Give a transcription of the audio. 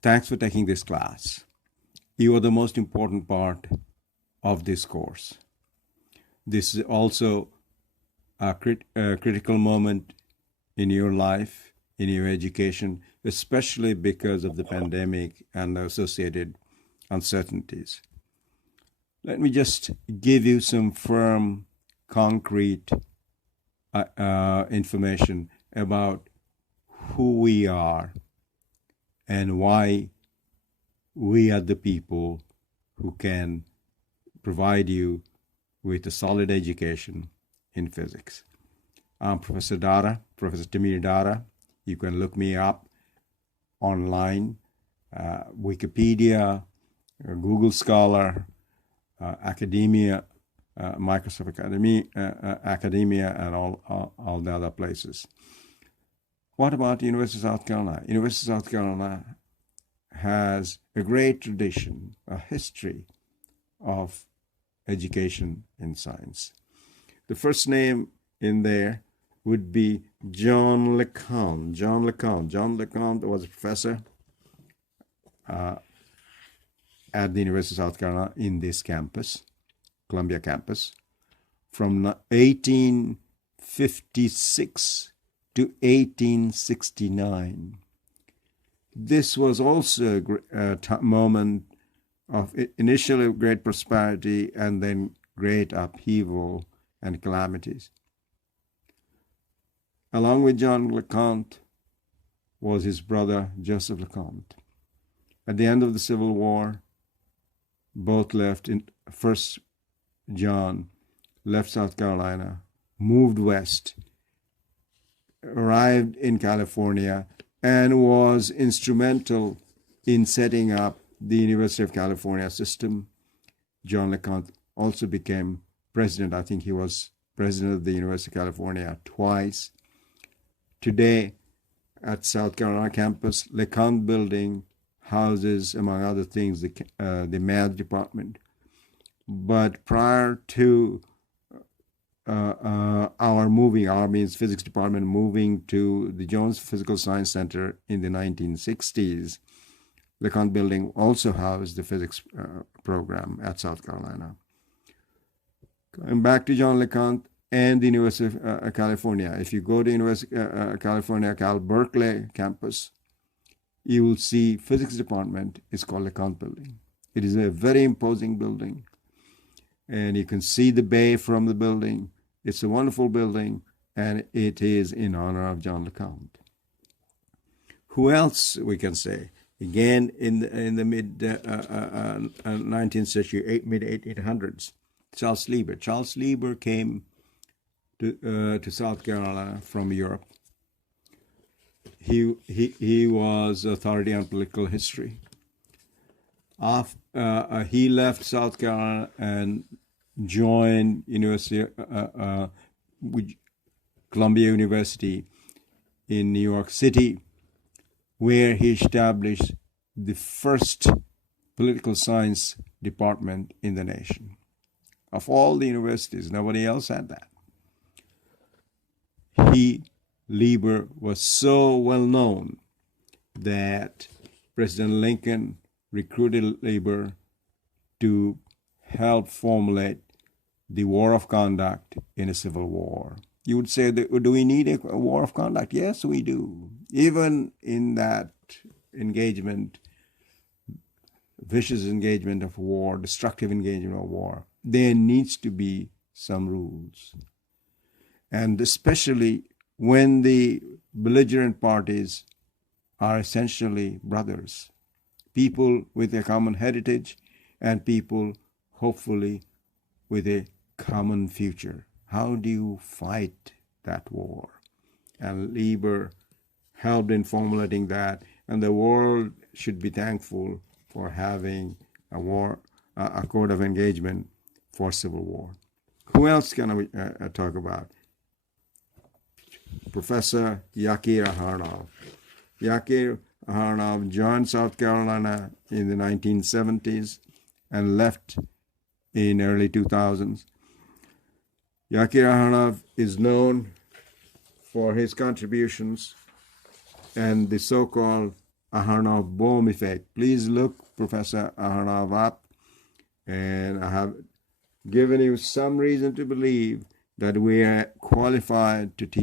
Thanks for taking this class. You are the most important part of this course. This is also a critical moment in your life, in your education, especially because of the pandemic and the associated uncertainties. Let me just give you some firm, concrete information about who we are and why we are the people who can provide you with a solid education in physics. I'm Professor Dara, Professor Timir Dara. You can look me up online, Wikipedia, Google Scholar, Academia, Microsoft Academia, and all the other places. What about University of South Carolina? University of South Carolina has a great tradition, a history of education in science. The first name in there would be John LeConte. John LeConte was a professor at the University of South Carolina in this campus, Columbia campus, from 1856 to 1869. This was also a moment of initially great prosperity and then great upheaval and calamities. Along with John LeConte was his brother Joseph LeConte. At the end of the Civil War, both left. First John left South Carolina, moved west, arrived in California, and was instrumental in setting up the University of California system. John LeConte also became president. I think he was president of the University of California twice. Today, at South Carolina campus, LeConte Building houses, among other things, the math department. But prior to our means physics department moving to the Jones Physical Science Center in the 1960s, LeConte Building also housed the physics program at South Carolina. Going back to John LeConte and the University of California, if you go to University of California, Cal Berkeley campus, you will see physics department is called LeConte Building. It is a very imposing building, and you can see the bay from the building. It's a wonderful building, and it is in honor of John LeConte. Who else we can say? Again, in the mid 19th century, mid 1800s, Charles Lieber. Charles Lieber came to South Carolina from Europe. He was authority on political history. He left South Carolina and joined Columbia University in New York City, where he established the first political science department in the nation. Of all the universities, nobody else had that. Lieber was so well known that President Lincoln recruited Lieber to help formulate the war of conduct in a civil war. You would say, do we need a war of conduct? Yes, we do. Even in that engagement, vicious engagement of war, destructive engagement of war, there needs to be some rules. And especially when the belligerent parties are essentially brothers, people with a common heritage and people hopefully with a common future. How do you fight that war? And Lieber helped in formulating that, and the world should be thankful for having a code of engagement for civil war. Who else can we talk about? Professor Yakir Aharonov. Yakir Aharonov joined South Carolina in the 1970s and left in early 2000s. Yakir Aharonov is known for his contributions and the so-called Aharonov-Bohm effect. Please look Professor Aharonov up, and I have given you some reason to believe that we are qualified to teach